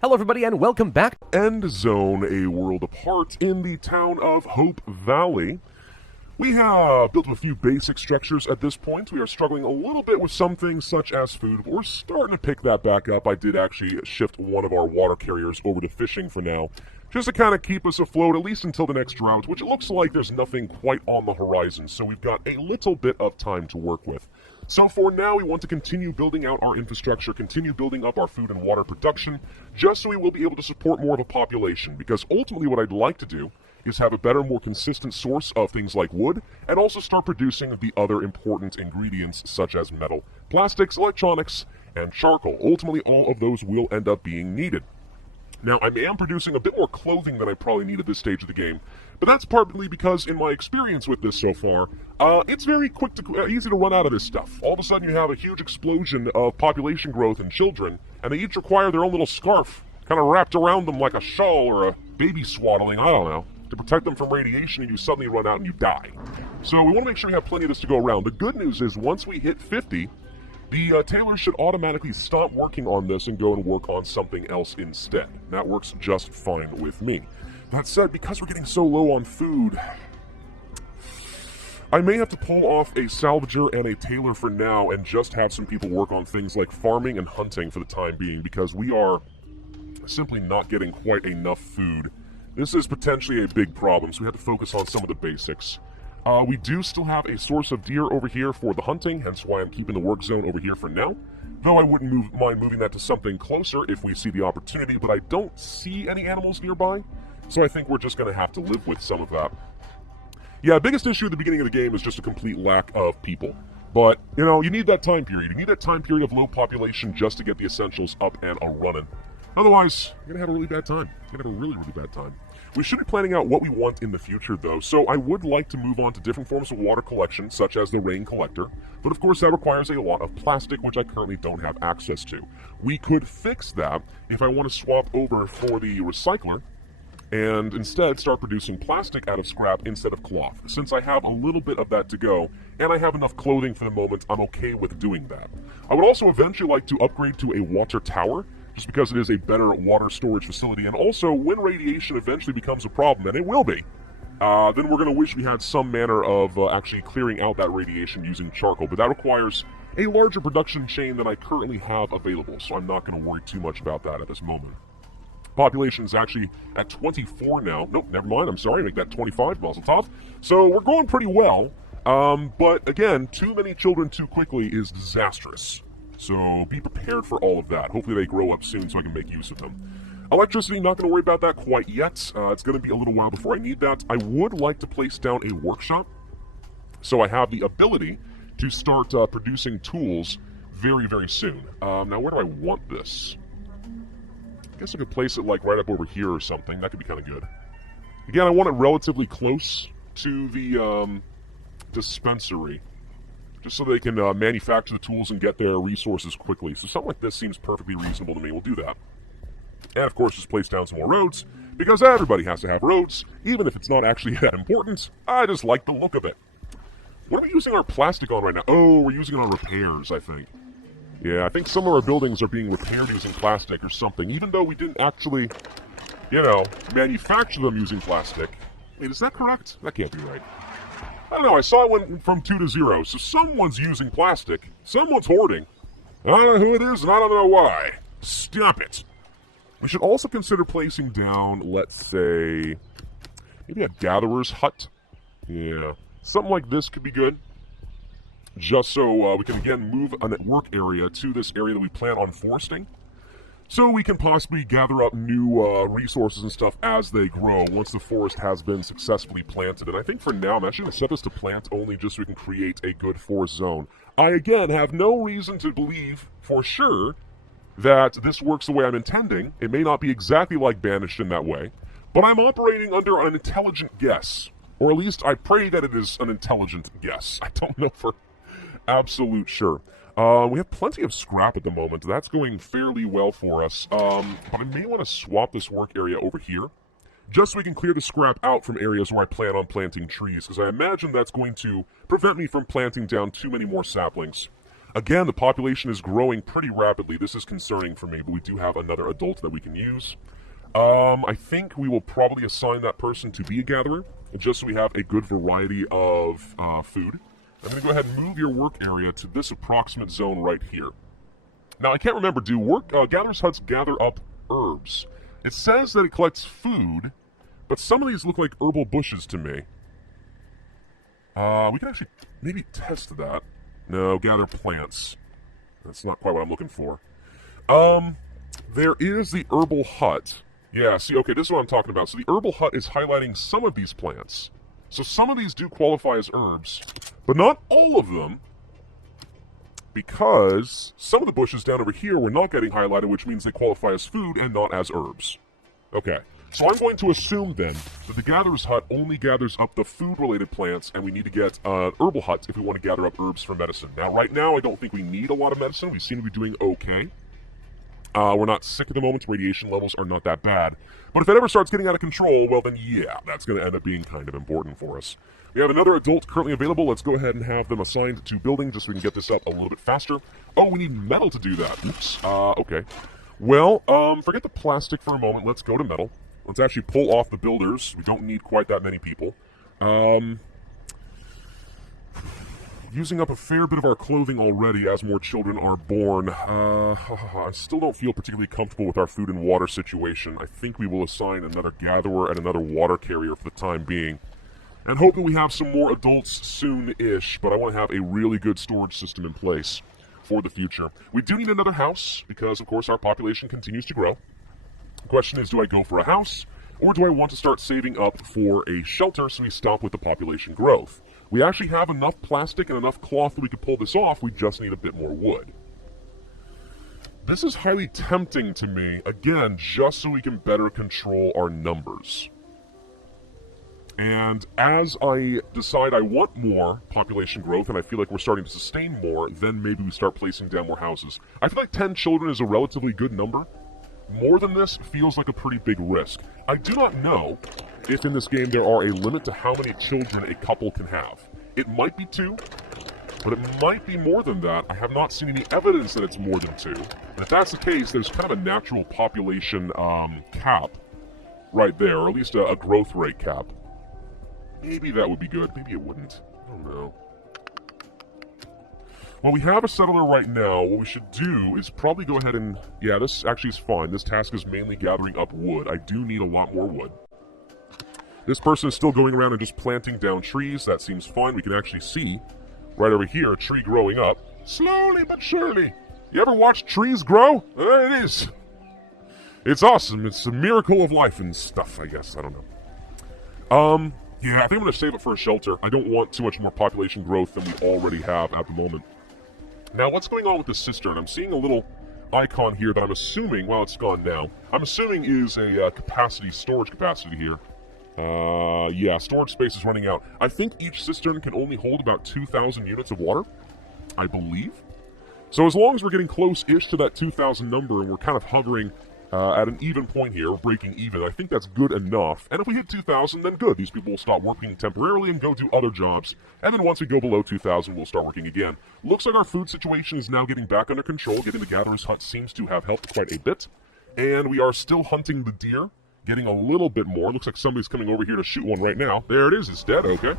Hello everybody and welcome back. Endzone, a world apart in the town of Hope Valley. We have built up a few basic structures at this point. We are struggling a little bit with some things such as food, but we're starting to pick that back up. I did actually shift one of our water carriers over to fishing for now, just to kind of keep us afloat, at least until the next drought, which it looks like there's nothing quite on the horizon, so we've got a little bit of time to work with. So for now, we want to continue building out our infrastructure, continue building up our food and water production, just so we will be able to support more of a population, because ultimately what I'd like to do is have a better, more consistent source of things like wood, and also start producing the other important ingredients such as metal, plastics, electronics, and charcoal. Ultimately, all of those will end up being needed. Now, I am producing a bit more clothing than I probably need at this stage of the game, but that's partly because in my experience with this so far, it's very easy to run out of this stuff. All of a sudden you have a huge explosion of population growth and children, and they each require their own little scarf, kind of wrapped around them like a shawl or a baby swaddling, I don't know, to protect them from radiation, and you suddenly run out and you die. So we want to make sure we have plenty of this to go around. The good news is once we hit 50, the tailors should automatically stop working on this and go and work on something else instead. That works just fine with me. That said, because we're getting so low on food, I may have to pull off a salvager and a tailor for now and just have some people work on things like farming and hunting for the time being, because we are simply not getting quite enough food. This is potentially a big problem, so we have to focus on some of the basics. We do still have a source of deer over here for the hunting, hence why I'm keeping the work zone over here for now. Though I wouldn't mind moving that to something closer if we see the opportunity, but I don't see any animals nearby, so I think we're just going to have to live with some of that. Yeah, biggest issue at the beginning of the game is just a complete lack of people. But, you know, you need that time period. You need that time period of low population just to get the essentials up and a-running. Otherwise, you're going to have a really bad time. You're going to have a really, really bad time. We should be planning out what we want in the future, though, so I would like to move on to different forms of water collection, such as the rain collector, but of course that requires a lot of plastic, which I currently don't have access to. We could fix that if I want to swap over for the recycler, and instead start producing plastic out of scrap instead of cloth. Since I have a little bit of that to go, and I have enough clothing for the moment, I'm okay with doing that. I would also eventually like to upgrade to a water tower, just because it is a better water storage facility, and also when radiation eventually becomes a problem, and it will be, then we're going to wish we had some manner of actually clearing out that radiation using charcoal, but that requires a larger production chain than I currently have available, so I'm not going to worry too much about that at this moment. Population is actually at 24 now. Nope, never mind, I'm sorry, make that 25, Mazel Tov. So we're going pretty well, but again, too many children too quickly is disastrous. So be prepared for all of that. Hopefully they grow up soon so I can make use of them. Electricity, not going to worry about that quite yet. It's going to be a little while before I need that. I would like to place down a workshop so I have the ability to start producing tools very, very soon. Now, where do I want this? I guess I could place it like right up over here or something. That could be kind of good. Again, I want it relatively close to the dispensary, just so they can manufacture the tools and get their resources quickly. So something like this seems perfectly reasonable to me. We'll do that. And of course, just place down some more roads, because everybody has to have roads, even if it's not actually that important. I just like the look of it. What are we using our plastic on right now? Oh, we're using it on repairs, I think. Yeah, I think some of our buildings are being repaired using plastic or something, even though we didn't actually, you know, manufacture them using plastic. Wait, is that correct? That can't be right. I don't know, I saw it went from 2 to 0, so someone's using plastic, someone's hoarding. I don't know who it is, and I don't know why. Stop it. We should also consider placing down, let's say, maybe a gatherer's hut. Yeah, something like this could be good. Just so we can again move a work area to this area that we plan on foresting. So we can possibly gather up new resources and stuff as they grow once the forest has been successfully planted. And I think for now I'm actually going to set this to plant only just so we can create a good forest zone. I again have no reason to believe for sure that this works the way I'm intending. It may not be exactly like Banished in that way, but I'm operating under an intelligent guess. Or at least I pray that it is an intelligent guess. I don't know for absolute sure. We have plenty of scrap at the moment. That's going fairly well for us. But I may want to swap this work area over here, just so we can clear the scrap out from areas where I plan on planting trees, because I imagine that's going to prevent me from planting down too many more saplings. Again, the population is growing pretty rapidly. This is concerning for me, but we do have another adult that we can use. I think we will probably assign that person to be a gatherer, just so we have a good variety of food. I'm going to go ahead and move your work area to this approximate zone right here. Now, I can't remember, do gatherers' huts gather up herbs? It says that it collects food, but some of these look like herbal bushes to me. We can actually maybe test that. No, gather plants. That's not quite what I'm looking for. There is the herbal hut. Yeah, see, okay, this is what I'm talking about. So the herbal hut is highlighting some of these plants. So some of these do qualify as herbs, but not all of them, because some of the bushes down over here were not getting highlighted, which means they qualify as food and not as herbs. Okay, so I'm going to assume then that the gatherer's hut only gathers up the food-related plants, and we need to get an herbal hut if we want to gather up herbs for medicine. Now, right now, I don't think we need a lot of medicine. We seem to be doing okay. We're not sick at the moment. Radiation levels are not that bad. But if it ever starts getting out of control, well then yeah, that's going to end up being kind of important for us. We have another adult currently available. Let's go ahead and have them assigned to building just so we can get this up a little bit faster. Oh, we need metal to do that. Oops. Okay. Well, forget the plastic for a moment. Let's go to metal. Let's actually pull off the builders. We don't need quite that many people. Using up a fair bit of our clothing already as more children are born. I still don't feel particularly comfortable with our food and water situation. I think we will assign another gatherer and another water carrier for the time being. And hoping we have some more adults soon-ish, but I want to have a really good storage system in place for the future. We do need another house, because of course our population continues to grow. The question is, do I go for a house, or do I want to start saving up for a shelter so we stop with the population growth? We actually have enough plastic and enough cloth that we could pull this off, we just need a bit more wood. This is highly tempting to me, again, just so we can better control our numbers. And as I decide I want more population growth, and I feel like we're starting to sustain more, then maybe we start placing down more houses. I feel like 10 children is a relatively good number. More than this feels like a pretty big risk. I do not know if in this game there are a limit to how many children a couple can have. It might be 2, but it might be more than that. I have not seen any evidence that it's more than 2. And if that's the case, there's kind of a natural population cap right there, or at least a growth rate cap. Maybe that would be good. Maybe it wouldn't. I don't know. Well, we have a settler right now. What we should do is probably go ahead and... Yeah, this actually is fine. This task is mainly gathering up wood. I do need a lot more wood. This person is still going around and just planting down trees. That seems fine. We can actually see right over here a tree growing up. Slowly but surely. You ever watch trees grow? There it is. It's awesome. It's a miracle of life and stuff, I guess. I don't know. Yeah, I think I'm going to save it for a shelter. I don't want too much more population growth than we already have at the moment. Now, what's going on with this cistern? I'm seeing a little icon here that I'm assuming, well, it's gone now, I'm assuming is a storage capacity here. Yeah, storage space is running out. I think each cistern can only hold about 2,000 units of water, I believe. So as long as we're getting close-ish to that 2,000 number and we're kind of hovering at an even point here, we're breaking even, I think that's good enough. And if we hit 2,000, then good. These people will stop working temporarily and go do other jobs. And then once we go below 2,000, we'll start working again. Looks like our food situation is now getting back under control. Getting the gatherer's hut seems to have helped quite a bit. And we are still hunting the deer, getting a little bit more. Looks like somebody's coming over here to shoot one right now. There it is. It's dead. Okay.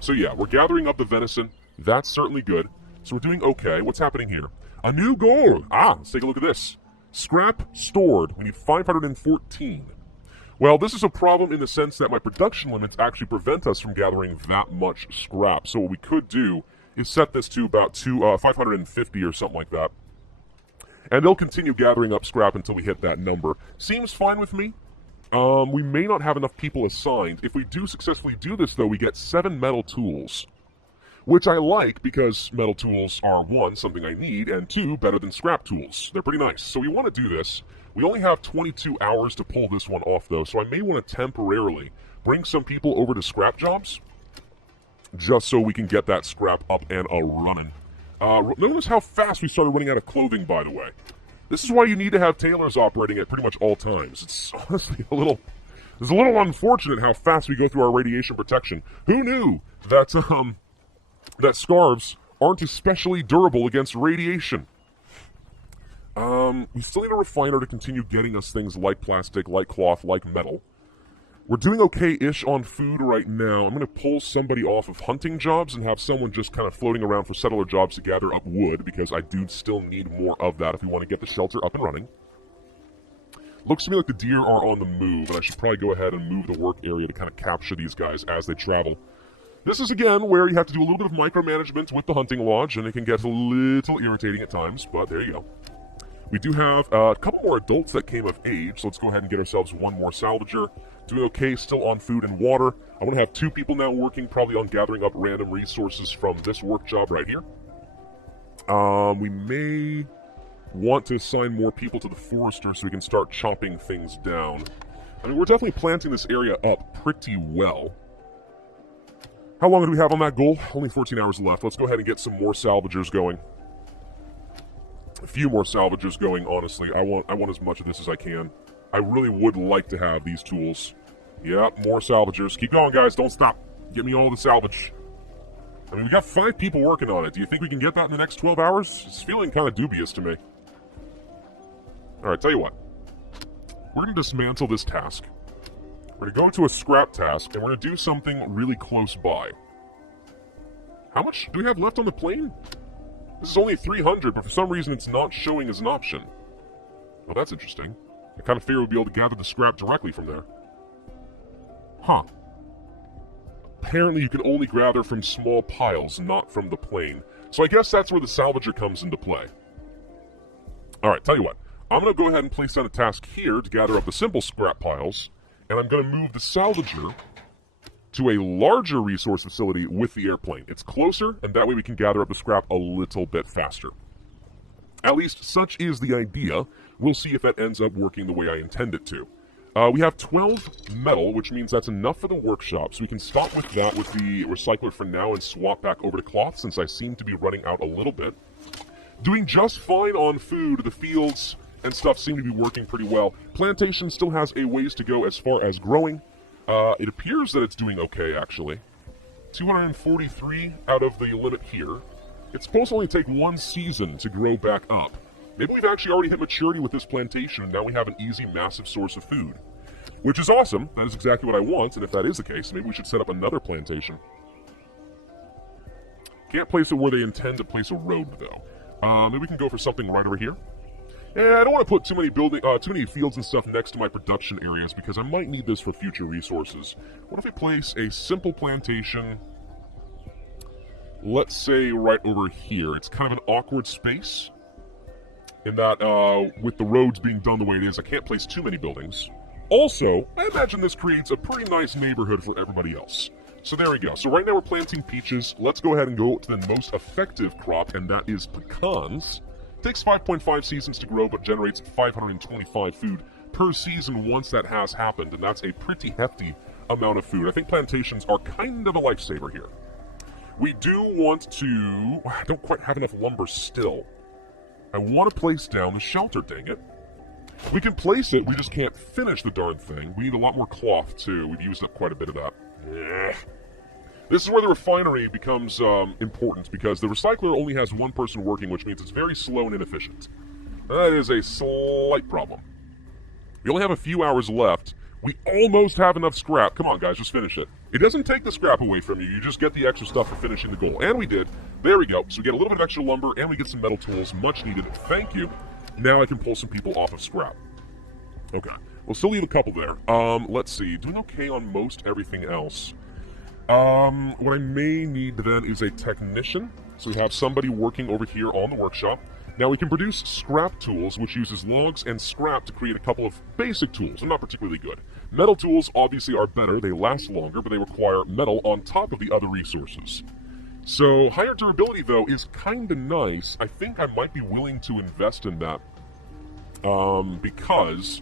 So yeah, we're gathering up the venison. That's certainly good. So we're doing okay. What's happening here? A new goal. Let's take a look at this. Scrap stored. We need 514. Well, this is a problem in the sense that my production limits actually prevent us from gathering that much scrap. So what we could do is set this to about 550 or something like that. And they'll continue gathering up scrap until we hit that number. Seems fine with me. We may not have enough people assigned. If we do successfully do this, though, we get 7 metal tools. Which I like because metal tools are, 1, something I need, and 2, better than scrap tools. They're pretty nice. So we want to do this. We only have 22 hours to pull this one off, though, so I may want to temporarily bring some people over to scrap jobs, just so we can get that scrap up and a-running. Notice how fast we started running out of clothing, by the way. This is why you need to have tailors operating at pretty much all times. It's honestly it's a little unfortunate how fast we go through our radiation protection. Who knew that, that scarves aren't especially durable against radiation. We still need a refiner to continue getting us things like plastic, like cloth, like metal. We're doing okay-ish on food right now. I'm going to pull somebody off of hunting jobs and have someone just kind of floating around for settler jobs to gather up wood, because I do still need more of that if we want to get the shelter up and running. Looks to me like the deer are on the move, and I should probably go ahead and move the work area to kind of capture these guys as they travel. This is, again, where you have to do a little bit of micromanagement with the hunting lodge, and it can get a little irritating at times, but there you go. We do have a couple more adults that came of age, so let's go ahead and get ourselves one more salvager. Doing okay, still on food and water. I want to have 2 people now working, probably on gathering up random resources from this work job right here. We may want to assign more people to the forester so we can start chopping things down. I mean, we're definitely planting this area up pretty well. How long do we have on that goal? Only 14 hours left. Let's go ahead and get some more salvagers going. A few more salvagers going, honestly. I want as much of this as I can. I really would like to have these tools. Yep, more salvagers. Keep going, guys. Don't stop. Get me all the salvage. I mean, we got 5 people working on it. Do you think we can get that in the next 12 hours? It's feeling kind of dubious to me. Alright, tell you what. We're going to dismantle this task. We're going to go into a scrap task, and we're going to do something really close by. How much do we have left on the plane? This is only 300, but for some reason it's not showing as an option. Well, that's interesting. I kind of figured we'd be able to gather the scrap directly from there. Huh. Apparently you can only gather from small piles, not from the plane. So I guess that's where the salvager comes into play. Alright, tell you what. I'm going to go ahead and place down a task here to gather up the simple scrap piles, and I'm going to move the salvager to a larger resource facility with the airplane. It's closer, and that way we can gather up the scrap a little bit faster. At least, such is the idea. We'll see if that ends up working the way I intend it to. We have 12 metal, which means that's enough for the workshop, so we can stop with that with the recycler for now and swap back over to cloth, since I seem to be running out a little bit. Doing just fine on food. The fields and stuff seem to be working pretty well. Plantation still has a ways to go as far as growing. It appears that it's doing okay, actually. 243 out of the limit here. It's supposed to only take 1 season to grow back up. Maybe we've actually already hit maturity with this plantation, and now we have an easy, massive source of food. Which is awesome. That is exactly what I want, and if that is the case, maybe we should set up another plantation. Can't place it where they intend to place a road, though. Maybe we can go for something right over here. Yeah, I don't want to put too many fields and stuff next to my production areas, because I might need this for future resources. What if we place a simple plantation, let's say right over here? It's kind of an awkward space, in that, with the roads being done the way it is, I can't place too many buildings. Also, I imagine this creates a pretty nice neighborhood for everybody else. So there we go. So right now we're planting peaches. Let's go ahead and go to the most effective crop, and that is pecans. It takes 5.5 seasons to grow, but generates 525 food per season once that has happened, and that's a pretty hefty amount of food. I think plantations are kind of a lifesaver here. We do want to... I don't quite have enough lumber still. I want to place down the shelter, dang it. We can place it, we just can't finish the darn thing. We need a lot more cloth, too. We've used up quite a bit of that. Yeah. This is where the refinery becomes important, because the recycler only has 1 person working, which means it's very slow and inefficient. That is a slight problem. We only have a few hours left. We almost have enough scrap. Come on, guys, just finish it. It doesn't take the scrap away from you. You just get the extra stuff for finishing the goal. And we did. There we go. So we get a little bit of extra lumber, and we get some metal tools. Much needed. Thank you. Now I can pull some people off of scrap. Okay. We'll still leave a couple there. Let's see. Doing okay on most everything else. What I may need then is a technician. So we have somebody working over here on the workshop. Now we can produce scrap tools, which uses logs and scrap to create a couple of basic tools. They're not particularly good. Metal tools obviously are better. They last longer, but they require metal on top of the other resources. So higher durability, though, is kind of nice. I think I might be willing to invest in that. Because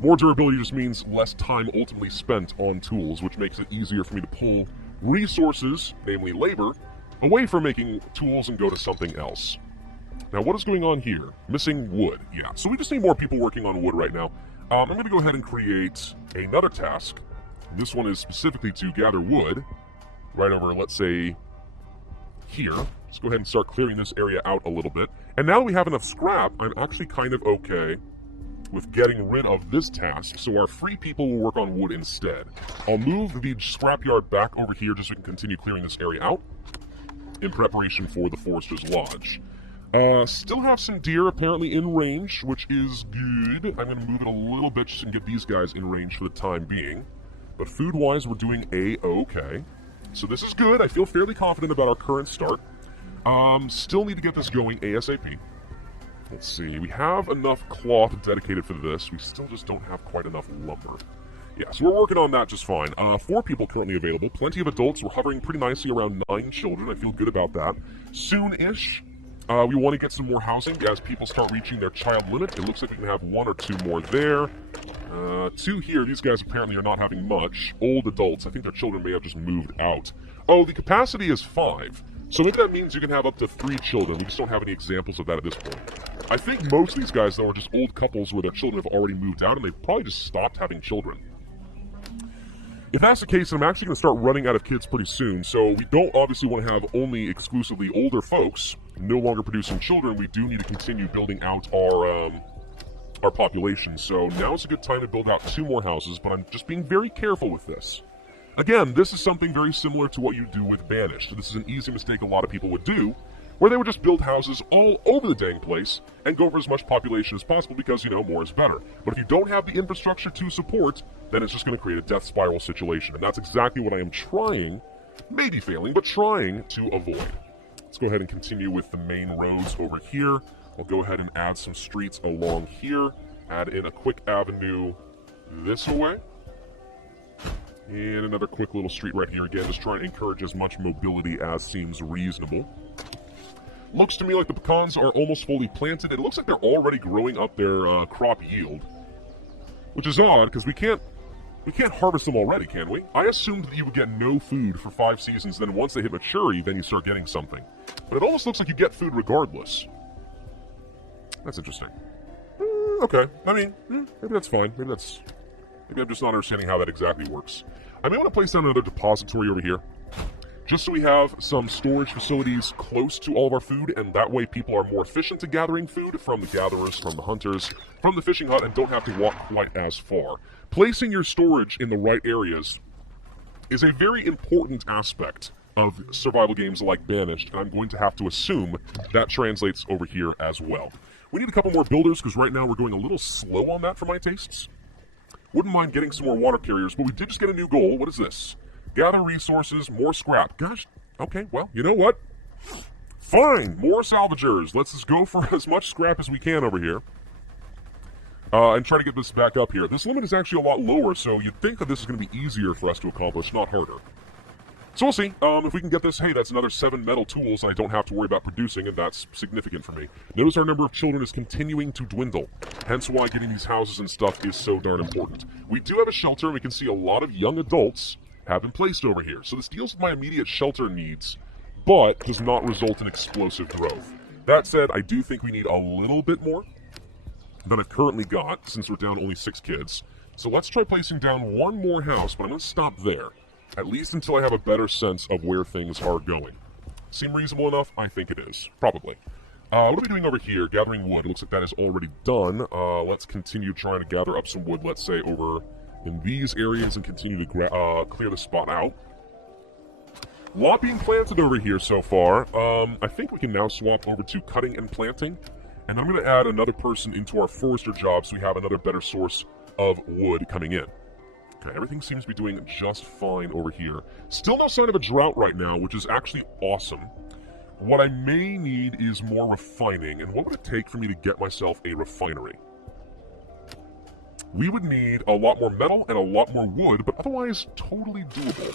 more durability just means less time ultimately spent on tools, which makes it easier for me to pull resources, namely labor, away from making tools and go to something else. Now, what is going on here? Missing wood. Yeah, so we just need more people working on wood right now. I'm going to go ahead and create another task. This one is specifically to gather wood. Right over, let's say, here. Let's go ahead and start clearing this area out a little bit. And now that we have enough scrap, I'm actually kind of okay with getting rid of this task, so our free people will work on wood instead. I'll move the scrapyard back over here just so we can continue clearing this area out in preparation for the Forester's Lodge. Still have some deer apparently in range, which is good. I'm going to move it a little bit just to get these guys in range for the time being. But food-wise, we're doing A-okay. So this is good. I feel fairly confident about our current start. Still need to get this going ASAP. Let's see. We have enough cloth dedicated for this. We still just don't have quite enough lumber. Yeah, so we're working on that just fine. 4 people currently available. Plenty of adults. We're hovering pretty nicely around 9 children. I feel good about that. Soon-ish, we want to get some more housing as people start reaching their child limit. It looks like we can have 1 or 2 more there. 2 here. These guys apparently are not having much. Old adults. I think their children may have just moved out. Oh, the capacity is 5. So maybe that means you can have up to 3 children. We just don't have any examples of that at this point. I think most of these guys, though, are just old couples where their children have already moved out and they've probably just stopped having children. If that's the case, I'm actually going to start running out of kids pretty soon, so we don't obviously want to have only exclusively older folks no longer producing children. We do need to continue building out our population, so now is a good time to build out 2 more houses, but I'm just being very careful with this. Again, this is something very similar to what you do with Banished. This is an easy mistake a lot of people would do, where they would just build houses all over the dang place and go for as much population as possible because, you know, more is better. But if you don't have the infrastructure to support, then it's just going to create a death spiral situation. And that's exactly what I am trying, maybe failing, but trying to avoid. Let's go ahead and continue with the main roads over here. I'll go ahead and add some streets along here. Add in a quick avenue this way. And another quick little street right here again, just trying to encourage as much mobility as seems reasonable. Looks to me like the pecans are almost fully planted. It looks like they're already growing up their crop yield. Which is odd, because we can't harvest them already, can we? I assumed that you would get no food for 5 seasons, then once they hit maturity, then you start getting something. But it almost looks like you get food regardless. That's interesting. Okay, I mean, maybe that's fine. Maybe I'm just not understanding how that exactly works. I may want to place down another depository over here, just so we have some storage facilities close to all of our food, and that way people are more efficient at gathering food from the gatherers, from the hunters, from the fishing hut, and don't have to walk quite as far. Placing your storage in the right areas is a very important aspect of survival games like Banished, and I'm going to have to assume that translates over here as well. We need a couple more builders, because right now we're going a little slow on that for my tastes. Wouldn't mind getting some more water carriers, but we did just get a new goal. What is this? Gather resources, more scrap. Gosh, okay, well, you know what? Fine, more salvagers. Let's just go for as much scrap as we can over here. And try to get this back up here. This limit is actually a lot lower, so you'd think that this is going to be easier for us to accomplish, not harder. So we'll see. If we can get this, hey, that's another 7 metal tools I don't have to worry about producing, and that's significant for me. Notice our number of children is continuing to dwindle, hence why getting these houses and stuff is so darn important. We do have a shelter, and we can see a lot of young adults have been placed over here. So this deals with my immediate shelter needs, but does not result in explosive growth. That said, I do think we need a little bit more than I've currently got, since we're down only 6 kids. So let's try placing down 1 more house, but I'm going to stop there. At least until I have a better sense of where things are going. Seem reasonable enough? I think it is. Probably. What are we doing over here? Gathering wood. It looks like that is already done. Let's continue trying to gather up some wood, let's say, over in these areas and continue to clear the spot out. A lot being planted over here so far. I think we can now swap over to cutting and planting. And I'm going to add another person into our forester job so we have another better source of wood coming in. Okay, everything seems to be doing just fine over here. Still no sign of a drought right now, which is actually awesome. What I may need is more refining, and what would it take for me to get myself a refinery? We would need a lot more metal and a lot more wood, but otherwise totally doable.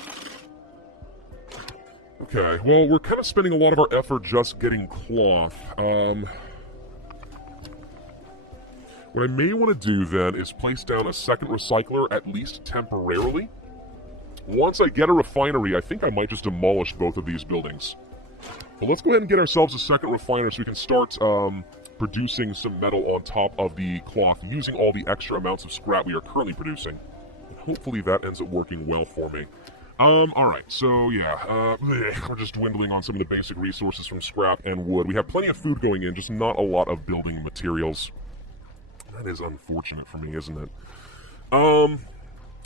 Okay, well, we're kind of spending a lot of our effort just getting cloth. What I may want to do then is place down a second recycler, at least temporarily. Once I get a refinery, I think I might just demolish both of these buildings. But let's go ahead and get ourselves a second refiner so we can start producing some metal on top of the cloth using all the extra amounts of scrap we are currently producing. And hopefully that ends up working well for me. Alright, so yeah, we're just dwindling on some of the basic resources from scrap and wood. We have plenty of food going in, just not a lot of building materials. That is unfortunate for me, isn't it?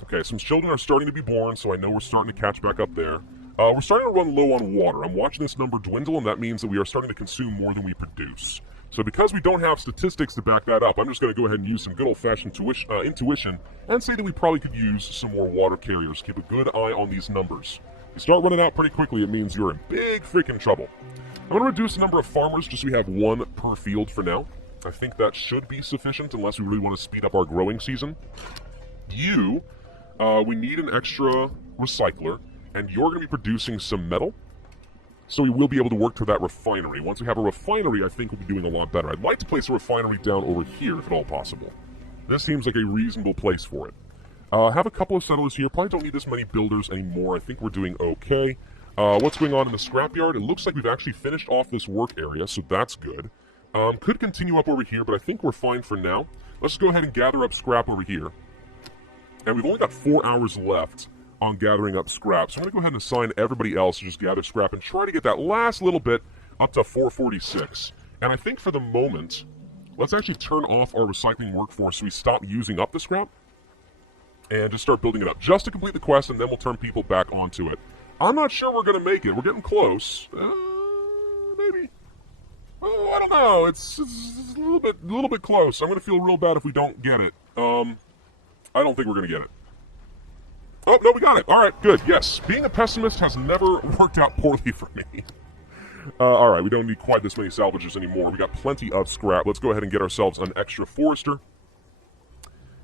Okay, some children are starting to be born, so I know we're starting to catch back up there. We're starting to run low on water. I'm watching this number dwindle, and that means that we are starting to consume more than we produce. So because we don't have statistics to back that up, I'm just going to go ahead and use some good old-fashioned intuition and say that we probably could use some more water carriers. Keep a good eye on these numbers. If you start running out pretty quickly, it means you're in big freaking trouble. I'm going to reduce the number of farmers just so we have one per field for now. I think that should be sufficient unless we really want to speed up our growing season. We need an extra recycler, and you're going to be producing some metal, so we will be able to work to that refinery. Once we have a refinery, I think we'll be doing a lot better. I'd like to place a refinery down over here, if at all possible. This seems like a reasonable place for it. Have a couple of settlers here. Probably don't need this many builders anymore. I think we're doing okay. What's going on in the scrapyard? It looks like we've actually finished off this work area, so that's good. Could continue up over here, but I think we're fine for now. Let's go ahead and gather up scrap over here. And we've only got 4 hours left on gathering up scrap. So I'm going to go ahead and assign everybody else to just gather scrap and try to get that last little bit up to 446. And I think for the moment, let's actually turn off our recycling workforce so we stop using up the scrap and just start building it up. Just to complete the quest, and then we'll turn people back onto it. I'm not sure we're going to make it. We're getting close. Maybe. Oh, I don't know. It's a little bit close. I'm going to feel real bad if we don't get it. I don't think we're going to get it. Oh, no, we got it. All right, good. Yes. Being a pessimist has never worked out poorly for me. All right, we don't need quite this many salvagers anymore. We got plenty of scrap. Let's go ahead and get ourselves an extra forester.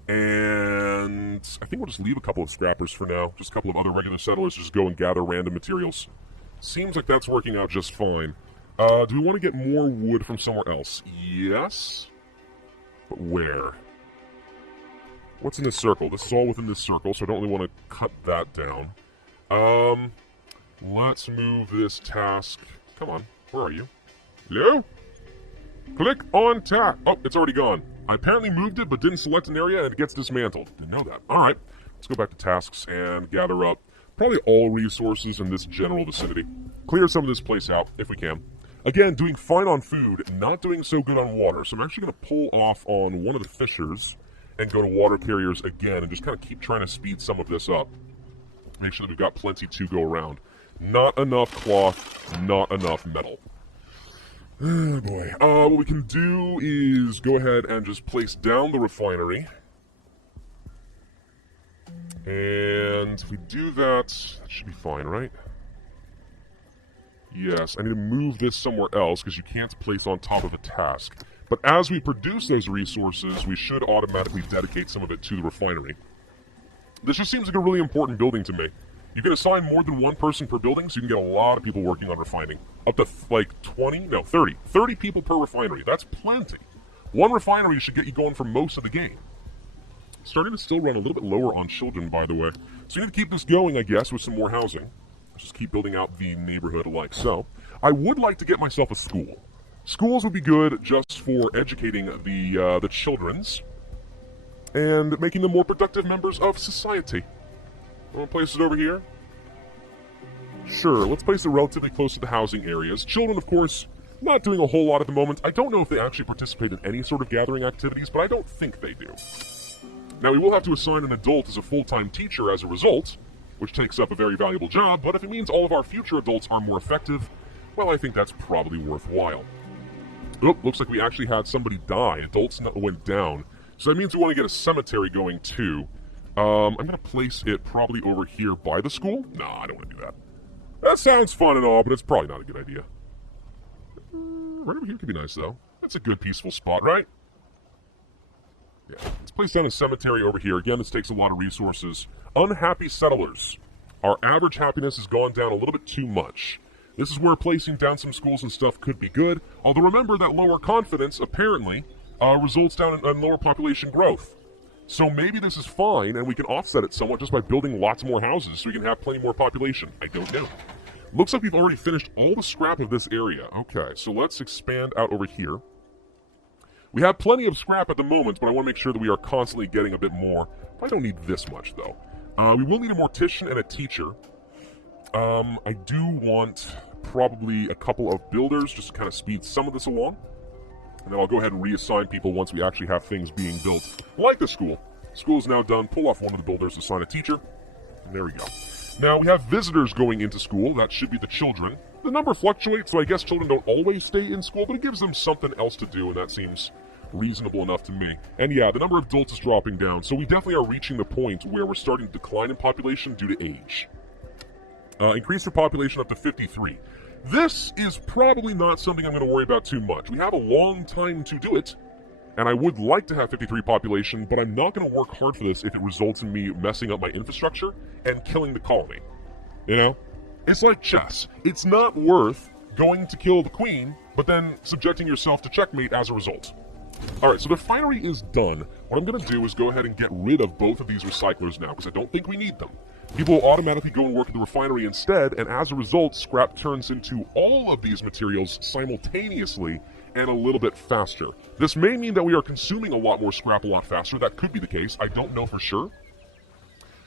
And I think we'll just leave a couple of scrappers for now. Just a couple of other regular settlers. Just go and gather random materials. Seems like that's working out just fine. Do we want to get more wood from somewhere else? Yes. But where? What's in this circle? This is all within this circle, so I don't really want to cut that down. Let's move this task. Come on, where are you? Hello? Click on task. Oh, it's already gone. I apparently moved it, but didn't select an area, and it gets dismantled. Didn't know that. All right, let's go back to tasks and gather up probably all resources in this general vicinity. Clear some of this place out, if we can. Again, doing fine on food, not doing so good on water, so I'm actually going to pull off on one of the fishers and go to water carriers again and just kind of keep trying to speed some of this up. Make sure that we've got plenty to go around. Not enough cloth, not enough metal. Oh boy. What we can do is go ahead and just place down the refinery. And if we do that, that should be fine, right? Yes, I need to move this somewhere else because you can't place on top of a task. But as we produce those resources, we should automatically dedicate some of it to the refinery. This just seems like a really important building to me. You can assign more than one person per building, so you can get a lot of people working on refining. Up to, like, 30. 30 people per refinery. That's plenty. One refinery should get you going for most of the game. Starting to still run a little bit lower on children, by the way. So you need to keep this going, I guess, with some more housing. Just keep building out the neighborhood like so. I would like to get myself a school. Schools would be good just for educating the childrens and making them more productive members of society. Want to place it over here? Sure, let's place it relatively close to the housing areas. Children, of course, not doing a whole lot at the moment. I don't know if they actually participate in any sort of gathering activities, but I don't think they do. Now, we will have to assign an adult as a full-time teacher as a result, which takes up a very valuable job, but if it means all of our future adults are more effective, well, I think that's probably worthwhile. Oh, looks like we actually had somebody die. Adults went down. So that means we want to get a cemetery going, too. I'm going to place it probably over here by the school. No, I don't want to do that. That sounds fun and all, but it's probably not a good idea. Right over here could be nice, though. That's a good, peaceful spot, right? Yeah, let's place down a cemetery over here. Again, this takes a lot of resources. Unhappy settlers. Our average happiness has gone down a little bit too much. This is where placing down some schools and stuff could be good. Although remember that lower confidence, apparently, results down in lower population growth. So maybe this is fine, and we can offset it somewhat just by building lots more houses so we can have plenty more population. I don't know. Looks like we've already finished all the scrap of this area. Okay, so let's expand out over here. We have plenty of scrap at the moment, but I want to make sure that we are constantly getting a bit more. I don't need this much, though. We will need a mortician and a teacher. I do want probably a couple of builders just to kind of speed some of this along. And then I'll go ahead and reassign people once we actually have things being built, like the school. School is now done. Pull off one of the builders, assign a teacher. And there we go. Now, we have visitors going into school. That should be the children. The number fluctuates, so I guess children don't always stay in school, but it gives them something else to do, and that seems reasonable enough to me. And yeah, the number of adults is dropping down, so we definitely are reaching the point where we're starting to decline in population due to age. Increase your population up to 53. This is probably not something I'm going to worry about too much. We have a long time to do it, and I would like to have 53 population, but I'm not going to work hard for this if it results in me messing up my infrastructure and killing the colony. You know? It's like chess. It's not worth going to kill the queen, but then subjecting yourself to checkmate as a result. Alright, so the refinery is done. What I'm going to do is go ahead and get rid of both of these recyclers now, because I don't think we need them. People will automatically go and work at the refinery instead, and as a result, scrap turns into all of these materials simultaneously and a little bit faster. This may mean that we are consuming a lot more scrap a lot faster. That could be the case. I don't know for sure.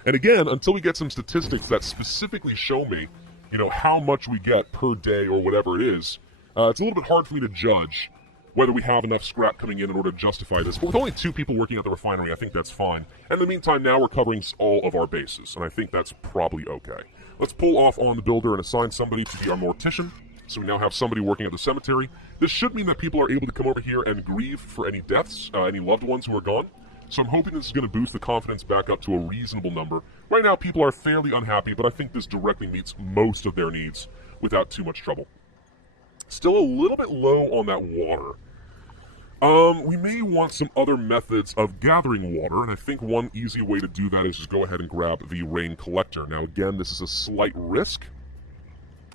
And again, until we get some statistics that specifically show me, you know, how much we get per day or whatever it is, it's a little bit hard for me to judge whether we have enough scrap coming in order to justify this. But with only 2 people working at the refinery, I think that's fine. And in the meantime, now we're covering all of our bases, and I think that's probably okay. Let's pull off on the builder and assign somebody to be our mortician. So we now have somebody working at the cemetery. This should mean that people are able to come over here and grieve for any deaths, any loved ones who are gone. So I'm hoping this is going to boost the confidence back up to a reasonable number. Right now, people are fairly unhappy, but I think this directly meets most of their needs without too much trouble. Still a little bit low on that water. We may want some other methods of gathering water, and I think one easy way to do that is just go ahead and grab the rain collector. Now again, this is a slight risk,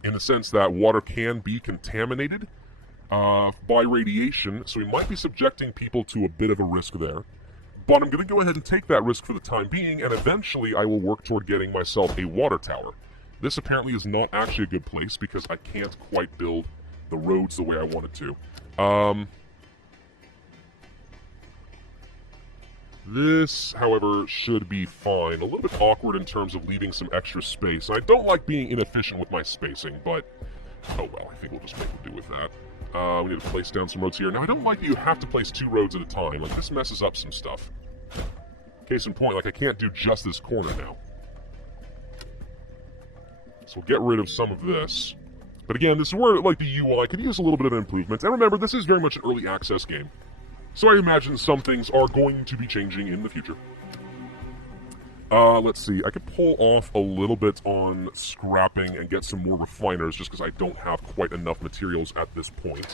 in the sense that water can be contaminated by radiation, so we might be subjecting people to a bit of a risk there. But I'm going to go ahead and take that risk for the time being, and eventually I will work toward getting myself a water tower. This apparently is not actually a good place, because I can't quite build the roads the way I wanted to. This, however, should be fine. A little bit awkward in terms of leaving some extra space. I don't like being inefficient with my spacing, but oh well, I think we'll just make do with that. We need to place down some roads here. Now, I don't like that you have to place 2 roads at a time. Like, this messes up some stuff. Case in point, like, I can't do just this corner now. So we'll get rid of some of this. But again, this is where, like, the UI could use a little bit of improvement. And remember, this is very much an early access game. So I imagine some things are going to be changing in the future. Let's see. I could pull off a little bit on scrapping and get some more refiners just because I don't have quite enough materials at this point.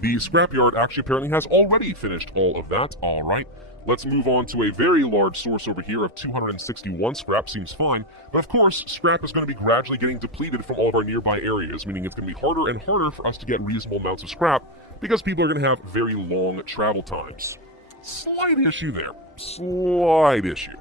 The scrapyard actually apparently has already finished all of that. All right. Let's move on to a very large source over here of 261 scrap. Seems fine. But of course, scrap is going to be gradually getting depleted from all of our nearby areas, meaning it's going to be harder and harder for us to get reasonable amounts of scrap because people are going to have very long travel times. Slight issue there. Slight issue.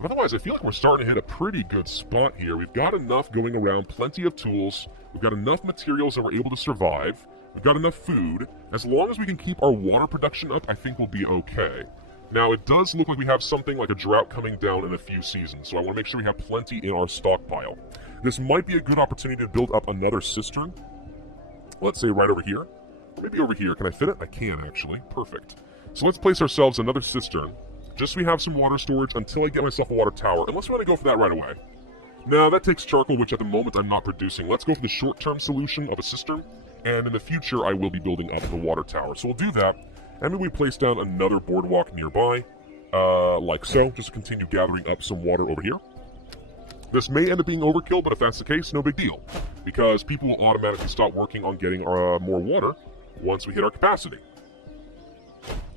But otherwise, I feel like we're starting to hit a pretty good spot here. We've got enough going around, plenty of tools. We've got enough materials that we're able to survive. We've got enough food. As long as we can keep our water production up, I think we'll be okay. Now, it does look like we have something like a drought coming down in a few seasons, so I want to make sure we have plenty in our stockpile. This might be a good opportunity to build up another cistern. Let's say right over here. Or maybe over here. Can I fit it? I can, actually. Perfect. So let's place ourselves another cistern, just so we have some water storage until I get myself a water tower, unless we want to go for that right away. Now, that takes charcoal, which at the moment I'm not producing. Let's go for the short-term solution of a cistern, and in the future I will be building up the water tower. So we'll do that, and maybe we place down another boardwalk nearby, like so, just to continue gathering up some water over here. This may end up being overkill, but if that's the case, no big deal, because people will automatically stop working on getting more water once we hit our capacity.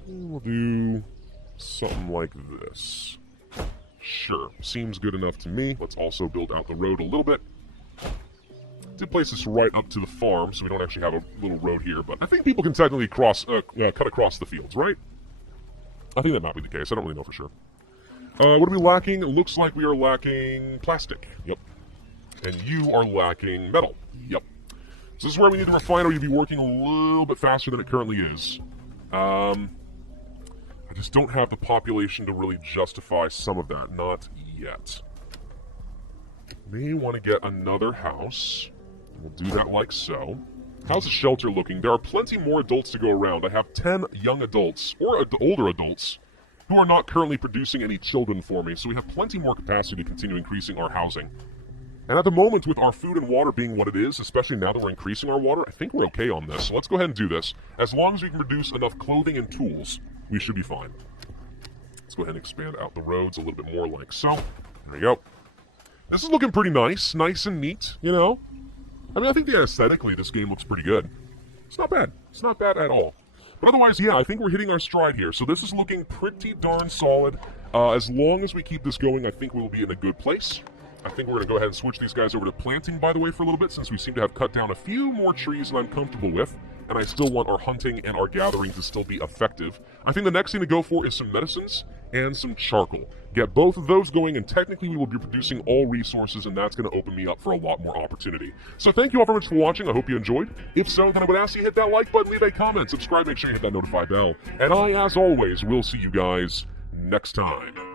We'll do something like this. Sure, seems good enough to me. Let's also build out the road a little bit. Did place this right up to the farm, so we don't actually have a little road here, but I think people can technically cut across the fields, right? I think that might be the case. I don't really know for sure. What are we lacking? It looks like we are lacking plastic. Yep. And you are lacking metal. Yep. So this is where we need the refinery to be working a little bit faster than it currently is. I just don't have the population to really justify some of that. Not yet. May want to get another house. We'll do that like so. How's the shelter looking? There are plenty more adults to go around. I have 10 young adults, or older adults, who are not currently producing any children for me, so we have plenty more capacity to continue increasing our housing. And at the moment, with our food and water being what it is, especially now that we're increasing our water, I think we're okay on this. So let's go ahead and do this. As long as we can produce enough clothing and tools, we should be fine. Let's go ahead and expand out the roads a little bit more like so. There we go. This is looking pretty nice. Nice and neat, you know? I mean, I think aesthetically, this game looks pretty good. It's not bad. It's not bad at all. But otherwise, yeah, I think we're hitting our stride here. So this is looking pretty darn solid. As long as we keep this going, I think we'll be in a good place. I think we're going to go ahead and switch these guys over to planting, by the way, for a little bit, since we seem to have cut down a few more trees than I'm comfortable with. And I still want our hunting and our gathering to still be effective. I think the next thing to go for is some medicines and some charcoal. Get both of those going, and technically we will be producing all resources, and that's going to open me up for a lot more opportunity. So thank you all very much for watching. I hope you enjoyed. If so, then I would ask you to hit that like button, leave a comment, subscribe, make sure you hit that notify bell. And I, as always, will see you guys next time.